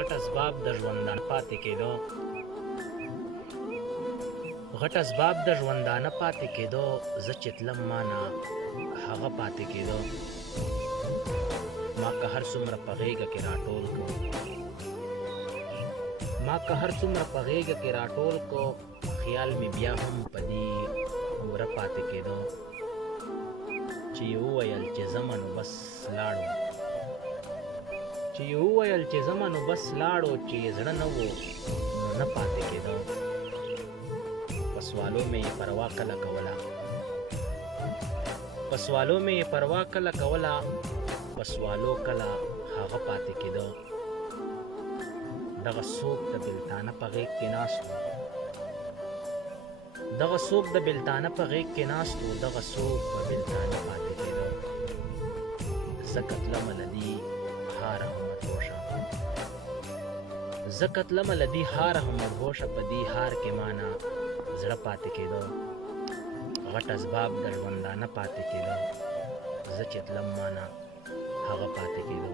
غټ اسباب د ژوندانه پاتې کېدو غټ اسباب د ژوندانه پاتې کېدو زه چې تلم مانه هغه پاتې کېدو ما که هر څومره په غېږه کې راټول کو خیال مې بیا هم په دې عمره پاتې کېدو چې یې وویل چې ځمه نو بس لاړو چې یې زړه نه و نو نه پاتې کېدو په سوالو مې یې پروا کله کوله په سوالو کله هغه پاتې کېدو دغه څوک د بېلتانه په غېږ کې ناست و دغه څوک په بېلتانه پاتې کېدو زه کتلمه له دې هاره هم مدهوشه په دې هار کې مانه زړه پاتې کېدو غټ اسباب د ژوندانه پاتې کېدو زه چې تلم مانه هغه پاتې کېدو